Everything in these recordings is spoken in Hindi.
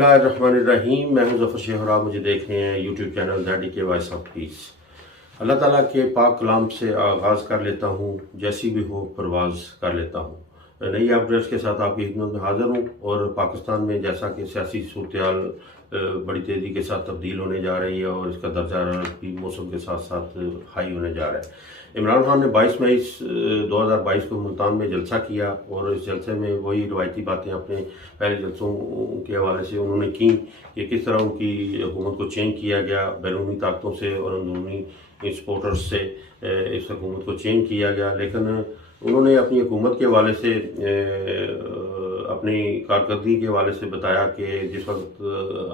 बिस्मिल्लाहिर्रहमानिर्रहीम। मैं हूं ज़फ़र शेख और आप मुझे देख रहे हैं यूट्यूब चैनल दैडी के वॉइस ऑफ पीस। अल्लाह ताला के पाक कलाम से आगाज़ कर लेता हूं, जैसी भी हो परवाज़ कर लेता हूं। नई अपडेट्स के साथ आपकी खिदमत में हाज़िर हूं। और पाकिस्तान में जैसा कि सियासी सूरत-ए-हाल बड़ी तेज़ी के साथ तब्दील होने जा रही है और इसका दर्जा हरारत भी मौसम के साथ साथ हाई होने जा रहा है। इमरान खान ने 22 मई 2022 को मुल्तान में जलसा किया और इस जलसे में वही रवायती बातें अपने पहले जलसों के हवाले से उन्होंने की कि किस तरह उनकी हुकूमत को चेंज किया गया, बैरूनी ताकतों से और अंदरूनी सपोर्टर्स से इस हुकूमत को चेंज किया गया। लेकिन उन्होंने अपनी हुकूमत के हवाले से अपनी कारकर्दगी के हवाले से बताया कि जिस वक्त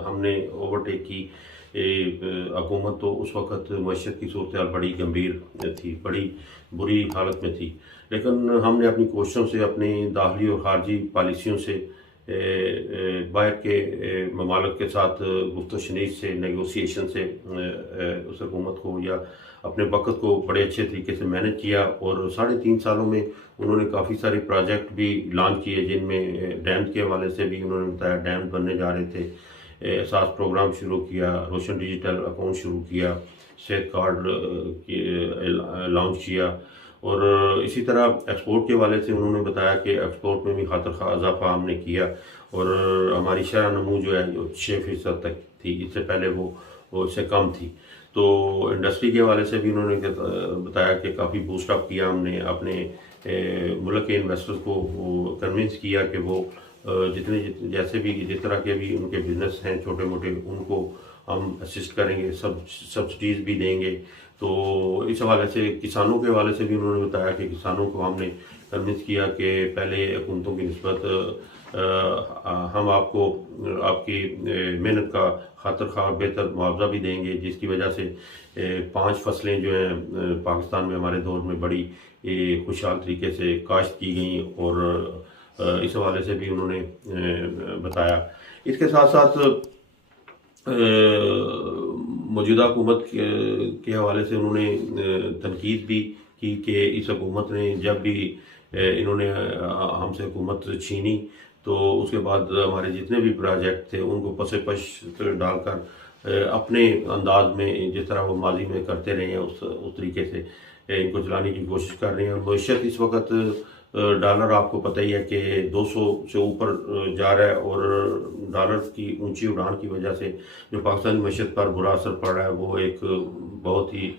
हमने ओवरटेक की हुकूमत, तो उस वक्त मईशत की सूरत बड़ी गंभीर थी, बड़ी बुरी हालत में थी। लेकिन हमने अपनी कोशिशों से, अपनी दाखिली और खारजी पॉलिसियों से, बाहर के ममालिक के साथ गुफ्त शनीद से, नेगोशिएशन से उस हुकूमत को या अपने वक़्त को बड़े अच्छे तरीके से मैनेज किया। और 3.5 सालों में उन्होंने काफ़ी सारे प्रोजेक्ट भी लॉन्च किए, जिनमें डैम के हवाले से भी उन्होंने बताया डैम बनने जा रहे थे, एहसास प्रोग्राम शुरू किया, रोशन डिजिटल अकाउंट शुरू किया, सेहत कार्ड लॉन्च किया। और इसी तरह एक्सपोर्ट के हवाले से उन्होंने बताया कि एक्सपोर्ट में भी खातर खा इजाफा हमने किया और हमारी शरह नमू जो है 6% तक थी, इससे पहले वो इससे कम थी। तो इंडस्ट्री के हवाले से भी उन्होंने बताया कि काफ़ी बूस्ट अप किया हमने, अपने मुल्क के इन्वेस्टर्स को कन्विंस किया कि वो जितने जैसे भी जिस तरह के भी उनके बिजनेस हैं छोटे मोटे, उनको हम असिस्ट करेंगे, सब्सिडीज़ भी देंगे। तो इस हवाले से किसानों के हवाले से भी उन्होंने बताया कि किसानों को हमने कन्विंस किया कि पहले हुकूमतों की निस्बत हम आपको आपकी मेहनत का खातर खा बेहतर मुआवजा भी देंगे, जिसकी वजह से 5 फसलें जो हैं पाकिस्तान में हमारे दौर में बड़ी खुशहाल तरीके से काश्त की गई। और इस हवाले से भी उन्होंने बताया। इसके साथ साथ मौजूदा हुकूमत के हवाले से उन्होंने तनकीद भी की कि इस हुकूमत ने जब भी इन्होंने हमसे हुकूमत छीनी, तो उसके बाद हमारे जितने भी प्रोजेक्ट थे उनको पसे पश डालकर अपने अंदाज में, जिस तरह वो माजी में करते रहे हैं, उस तरीके से इनको चलाने की कोशिश कर रहे हैं। और मईशत इस वक्त डॉलर आपको पता ही है कि 200 से ऊपर जा रहा है और डॉलर की ऊंची उड़ान की वजह से जो पाकिस्तानी मईशत पर बुरा असर पड़ रहा है, वो एक बहुत ही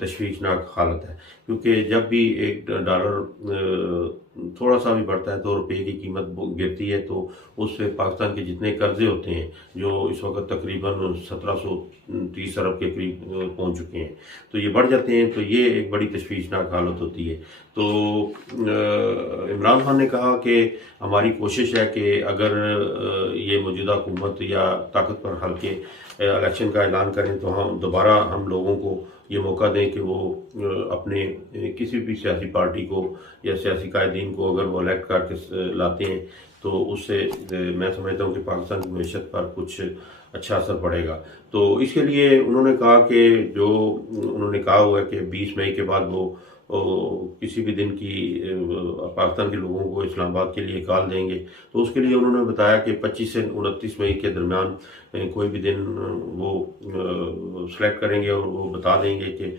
तशवीशनाक हालत है। क्योंकि जब भी एक डॉलर थोड़ा सा भी बढ़ता है, 2 रुपये की कीमत गिरती है, तो उससे पाकिस्तान के जितने कर्जे होते हैं, जो इस वक्त तकरीबन 1730 अरब के करीब पहुंच चुके हैं, तो ये बढ़ जाते हैं। तो ये एक बड़ी तशवीशनाक हालत होती है। तो इमरान खान ने कहा कि हमारी कोशिश है कि अगर ये मौजूदा हुकूमत या ताकतवर हल्के इलेक्शन का ऐलान करें, तो हम दोबारा हम लोगों को ये मौका दें कि वो अपने किसी भी सियासी पार्टी को या सियासी कायदीन को अगर वो इलेक्ट करके लाते हैं, तो उससे मैं समझता हूँ कि पाकिस्तान की मईशत पर कुछ अच्छा असर पड़ेगा। तो इसके लिए उन्होंने कहा कि जो उन्होंने कहा हुआ है कि 20 मई के बाद वो किसी भी दिन की पाकिस्तान के लोगों को इस्लामाबाद के लिए कॉल देंगे। तो उसके लिए उन्होंने बताया कि 25 से 29 मई के दरमियान कोई भी दिन वो सेलेक्ट करेंगे और वो बता देंगे कि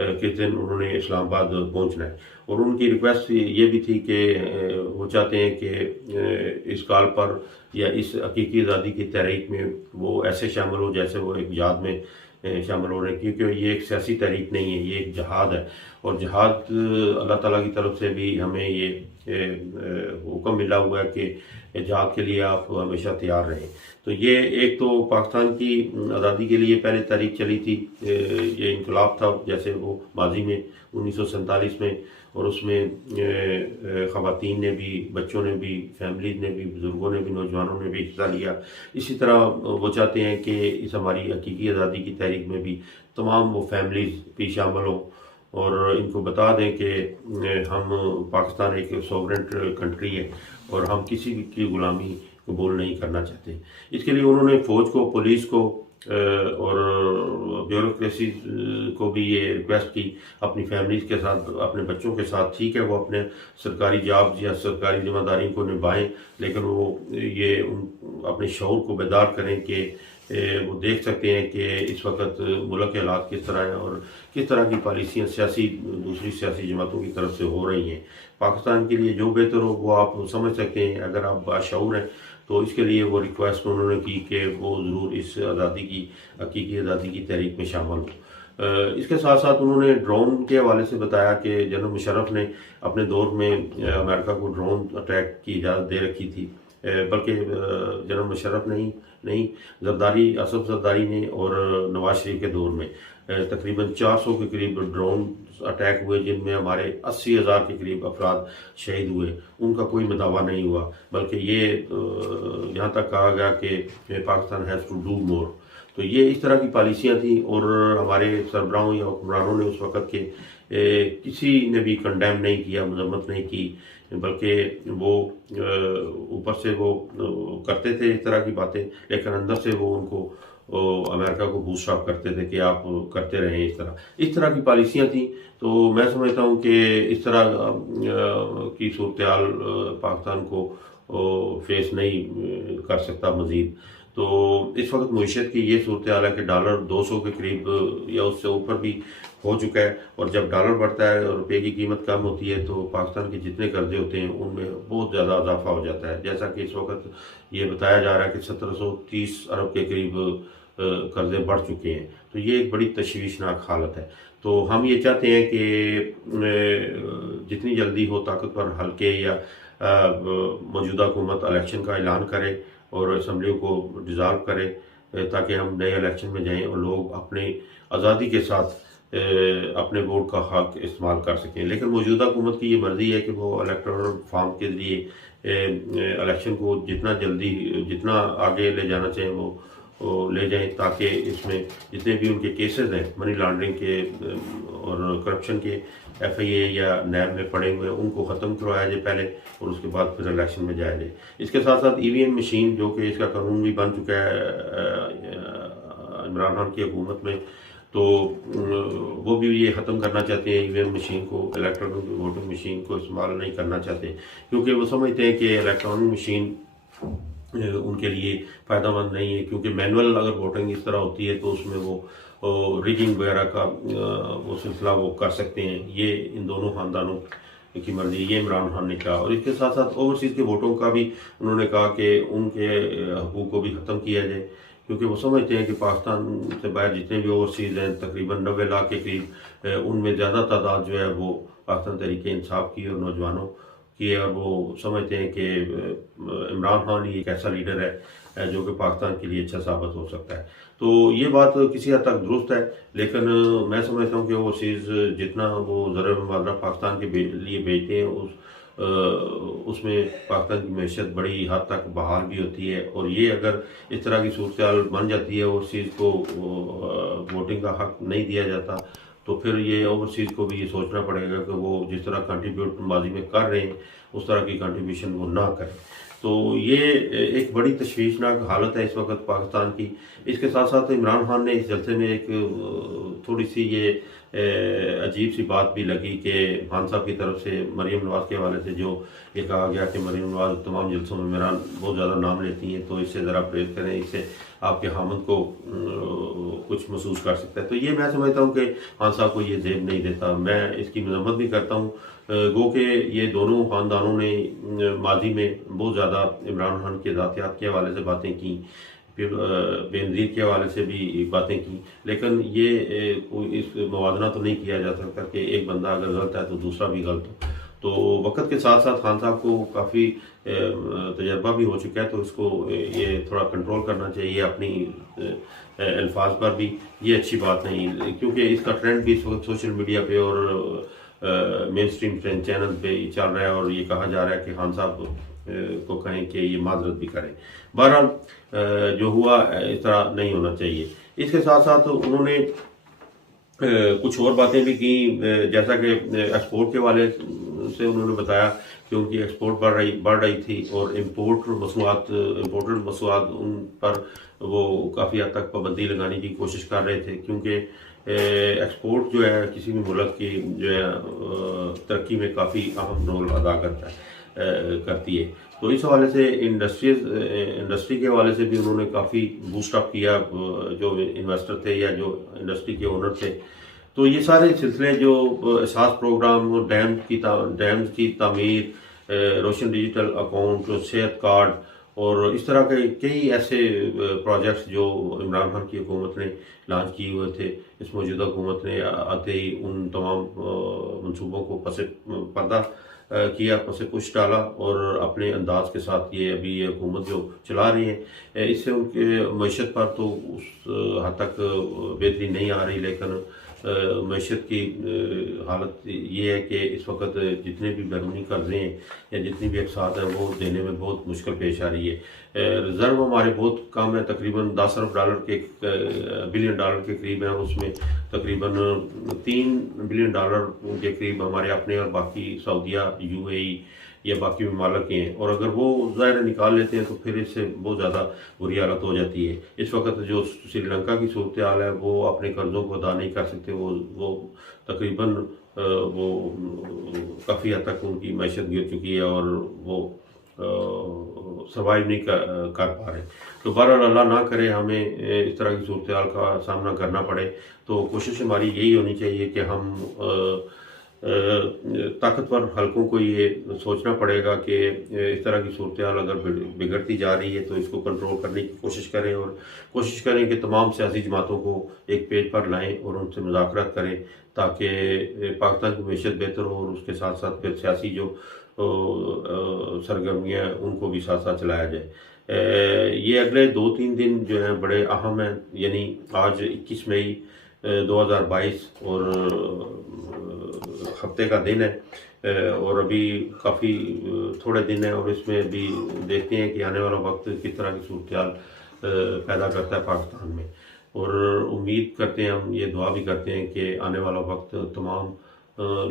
किस दिन उन्होंने इस्लामाबाद पहुंचना है। और उनकी रिक्वेस्ट ये भी थी कि वो चाहते हैं कि इस कॉल पर या इस हकीकी आज़ादी की तहरीक में वो ऐसे शामिल हो जैसे वो एक जहाद में शामिल हो रहे हैं, क्योंकि ये एक सियासी तहरीक नहीं है, ये एक जहाद है। और जहाद अल्लाह ताला की तरफ से भी हमें ये हुक्म मिला हुआ है कि जहाद के लिए आप हमेशा तैयार रहें। तो ये एक तो पाकिस्तान की आज़ादी के लिए पहले तहरीक चली थी, ये इनकलाब था, जैसे वो माजी में 1947 में, और उसमें ख़वातीन ने भी, बच्चों ने भी, फैमिलीज ने भी, बुज़ुर्गों ने भी, नौजवानों ने भी हिस्सा लिया। इसी तरह वो चाहते हैं कि इस हमारी हकीकी आज़ादी की तहरीक में भी तमाम वो फैमिलीज भी शामिल हों और इनको बता दें कि हम पाकिस्तान एक सॉवरेन कंट्री है और हम किसी की गुलामी कबूल नहीं करना चाहते। इसके लिए उन्होंने फ़ौज को, पुलिस को और ब्यूरोक्रेसी को भी ये रिक्वेस्ट की अपनी फैमिलीज के साथ, अपने बच्चों के साथ, ठीक है वो अपने सरकारी जॉब या सरकारी जिम्मेदारी को निभाएं, लेकिन वो ये अपने शऊर को बेदार करें कि वो देख सकते हैं कि इस वक्त मुल्क के हालात किस तरह हैं और किस तरह की पॉलिसियाँ दूसरी सियासी जमातों की तरफ से हो रही हैं। पाकिस्तान के लिए जो बेहतर हो वो आप समझ सकते हैं। अगर आप बाशऊर हैं तो इसके लिए वो रिक्वेस्ट उन्होंने की कि वो ज़रूर इस आज़ादी की हकीकी आज़ादी की तहरीक में शामिल हो। इसके साथ साथ उन्होंने ड्रोन के हवाले से बताया कि जनरल मुशर्रफ ने अपने दौर में अमेरिका को ड्रोन अटैक की इजाज़त दे रखी थी, बल्कि जनरल मुशर्रफ नहीं जरदारी, असफ जरदारी ने और नवाज शरीफ के दौर में तकरीबन 400 के करीब ड्रोन अटैक हुए, जिनमें हमारे 80,000 के करीब अफराद शहीद हुए। उनका कोई मुदावा नहीं हुआ, बल्कि ये यहाँ तक कहा गया कि Pakistan has to do more. तो ये इस तरह की पॉलिसियाँ थी और हमारे सरबराहों या हुक्मरानों ने उस वक़्त के किसी ने भी कंडेम नहीं किया, मजम्मत नहीं की, बल्कि वो ऊपर से वो करते थे इस तरह की बातें, लेकिन अंदर से वो उनको अमेरिका को बूस्टअप करते थे कि आप करते रहें इस तरह की पॉलिसियाँ थी। तो मैं समझता हूँ कि इस तरह की सूरत-ए-हाल पाकिस्तान को फेस नहीं कर सकता मज़ीद। तो इस वक्त मईशत की ये सूरत-ए-हाल है कि डॉलर 200 के करीब या उससे ऊपर भी हो चुका है, और जब डॉलर बढ़ता है और रुपये की कीमत कम होती है तो पाकिस्तान के जितने कर्जे होते हैं उनमें बहुत ज़्यादा इजाफा हो जाता है। जैसा कि इस वक्त ये बताया जा रहा है कि 1730 अरब के करीब कर्जे बढ़ चुके हैं। तो ये एक बड़ी तशवीशनाक हालत है। तो हम ये चाहते हैं कि जितनी जल्दी हो ताकतवर हल्के या मौजूदा हुकूमत इलेक्शन का ऐलान करे और असम्बली को डिज़ाल्व करे, ताकि हम नए इलेक्शन में जाएं और लोग अपने आज़ादी के साथ अपने वोट का हक इस्तेमाल कर सकें। लेकिन मौजूदा हुकूमत की ये मर्ज़ी है कि वो इलेक्टोरल फॉर्म के ज़रिए इलेक्शन को जितना आगे ले जाना चाहें वो ले जाएं, ताकि इसमें जितने भी उनके केसेस हैं मनी लॉन्ड्रिंग के और करप्शन के FIA या नैब में पड़े हुए उनको ख़त्म करवाया जाए पहले, और उसके बाद फिर इलेक्शन में जाया जाए। इसके साथ साथ EVM मशीन, जो कि इसका कानून भी बन चुका है इमरान खान की हुकूमत में, तो वो भी ये ख़त्म करना चाहते हैं EVM मशीन को, इलेक्ट्रॉनिक वोटिंग मशीन को इस्तेमाल नहीं करना चाहते, क्योंकि वो समझते हैं कि इलेक्ट्रॉनिक मशीन उनके लिए फ़ायदेमंद नहीं है, क्योंकि मैनुअल अगर वोटिंग इस तरह होती है तो उसमें वो रिगिंग वगैरह का वो सिलसिला वो कर सकते हैं। ये इन दोनों ख़ानदानों की मर्ज़ी, ये इमरान खान ने कहा। और इसके साथ साथ ओवरसीज़ के वोटों का भी उन्होंने कहा कि उनके हकूक़ को भी ख़त्म किया जाए, क्योंकि वो समझते हैं कि पाकिस्तान से बाहर जितने भी ओवरसीज़ हैं तकरीबन 90 लाख के करीब, उनमें ज़्यादा तादाद जो है वो पाकिस्तान तहरीक इंसाफ की और नौजवानों की है, और वो समझते हैं कि इमरान खान ही एक ऐसा लीडर है जो कि पाकिस्तान के लिए अच्छा साबित हो सकता है। तो ये बात किसी हद तक दुरुस्त है, लेकिन मैं समझता हूँ कि ओवरसीज़ जितना वो ज़र मुबादला पाकिस्तान के लिए भेजते हैं उसमें पाकिस्तान की मैशत बड़ी हद तक बहाल भी होती है। और ये अगर इस तरह की सूरत-ए-हाल बन जाती है, ओवरसीज़ को वोटिंग का हक नहीं दिया जाता, तो फिर ये ओवरसीज़ को भी ये सोचना पड़ेगा कि वो जिस तरह कंट्रीब्यूट माजी में कर रहे हैं उस तरह की कंट्रीब्यूशन वो ना करें। तो ये एक बड़ी तशवीशनाक हालत है इस वक्त पाकिस्तान की। इसके साथ साथ इमरान खान ने इस जलसे में एक थोड़ी सी ये अजीब सी बात भी लगी कि खान साहब की तरफ से मरीम नवाज़ के हवाले से जो ये कहा गया कि मरीम नवाज़ तमाम जलसों में मेरा बहुत ज़्यादा नाम लेती हैं, तो इससे ज़रा परहेज़ करें, इससे आपके हामद को कुछ महसूस कर सकता है। तो ये मैं समझता हूँ कि खान साहब को ये जेब नहीं देता। मैं इसकी मजम्मत भी करता हूँ, गो कि ये दोनों ख़ानदानों ने माजी में बहुत ज़्यादा इमरान खान के ज़ातियात के हवाले से बातें की, फिर बेनज़ीर के हवाले से भी बातें की, लेकिन ये इस मवाजना तो नहीं किया जा सकता कि एक बंदा अगर गलत है तो दूसरा भी गलत हो। तो वक्त के साथ साथ खान साहब को काफ़ी तजर्बा भी हो चुका है, तो इसको ये थोड़ा कंट्रोल करना चाहिए अपनी अल्फाज पर भी। ये अच्छी बात नहीं, क्योंकि इसका ट्रेंड भी इस वक्त सोशल मीडिया पे और मेन स्ट्रीम चैनल पे चल रहा है, और ये कहा जा रहा है कि खान साहब को कहें कि ये माजरत भी करें। बहरहाल जो हुआ इस तरह नहीं होना चाहिए। इसके साथ साथ उन्होंने कुछ और बातें भी की, जैसा कि एक्सपोर्ट के वाले से उन्होंने बताया कि उनकी एक्सपोर्ट बढ़ रही थी और इम्पोर्टेड मसूआत उन पर वो काफ़ी हद तक पाबंदी लगाने की कोशिश कर रहे थे, क्योंकि एक्सपोर्ट जो है किसी भी मुल्क की जो है तरक्की में काफ़ी अहम रोल अदा करती है। तो इस हवाले से इंडस्ट्री के हवाले से भी उन्होंने काफ़ी बूस्ट अप किया जो इन्वेस्टर थे या जो इंडस्ट्री के ओनर थे। तो ये सारे सिलसिले जो एहसास प्रोग्राम, डैम्स की तामीर, रोशन डिजिटल अकाउंट, सेहत कार्ड और इस तरह के कई ऐसे प्रोजेक्ट्स जो इमरान खान की हुकूमत ने लॉन्च किए हुए थे, इस मौजूदा हुकूमत ने आते ही उन तमाम मंसूबों को पसे पर्दा किया, पसे पुश डाला और अपने अंदाज के साथ ये अभी ये हुकूमत जो चला रही है, इससे उनके मईशत पर तो उस हद तक बेहतरी नहीं आ रही, लेकिन मईशत की हालत ये है कि इस वक्त जितने भी बैरूनी कर्जे हैं या जितनी भी अकसात हैं वो देने में बहुत मुश्किल पेश आ रही है। रिज़र्व हमारे बहुत कम है, तकरीबन 10 अरब डॉलर के बिलियन डॉलर के करीब है, और उसमें तकरीबन 3 बिलियन डॉलर के करीब हमारे अपने और बाकी सऊदीया, UAE या बाकी ममालिक के हैं, और अगर वो ज़ाहिर निकाल लेते हैं तो फिर इससे बहुत ज़्यादा बुरी हालत हो जाती है। इस वक्त जो श्रीलंका की सूरत हाल है वो अपने कर्ज़ों को अदा नहीं कर सकते, वो तकरीबन वो काफ़ी हद तक उनकी मैशत गिर चुकी है और वो सर्वाइव नहीं कर पा रहे। तो बहरहाल अल्लाह ना करे हमें इस तरह की सूरत हाल का सामना करना पड़े, तो कोशिश हमारी यही होनी चाहिए कि हम ताकतवर हलकों को ये सोचना पड़ेगा कि इस तरह की सूरत हाल अगर बिगड़ती जा रही है तो इसको कंट्रोल करने की कोशिश करें, और कोशिश करें कि तमाम सियासी जमातों को एक पेज पर लाएं और उनसे मुज़ाकरात करें, ताकि पाकिस्तान की मैशत बेहतर हो और उसके साथ साथ फिर सियासी जो सरगर्मियाँ उनको भी साथ साथ चलाया जाए। ये अगले 2-3 दिन जो हैं बड़े अहम हैं, यानी आज 21 मई 2022 और हफ्ते का दिन है और अभी काफ़ी थोड़े दिन हैं, और इसमें अभी देखते हैं कि आने वाला वक्त किस तरह की सूरत हाल पैदा करता है पाकिस्तान में, और उम्मीद करते हैं, हम ये दुआ भी करते हैं कि आने वाला वक्त तमाम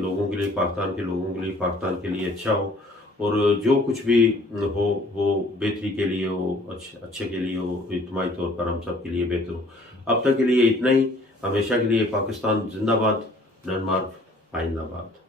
लोगों के लिए, पाकिस्तान के लोगों के लिए, पाकिस्तान के लिए अच्छा हो, और जो कुछ भी हो वो बेहतरी के लिए हो, अच्छे के लिए हो, इज्तिमाई तौर पर हम सब के लिए बेहतर हो। अब तक के लिए इतना ही। हमेशा के लिए पाकिस्तान जिंदाबाद, डेनमार्क आइंदाबाद।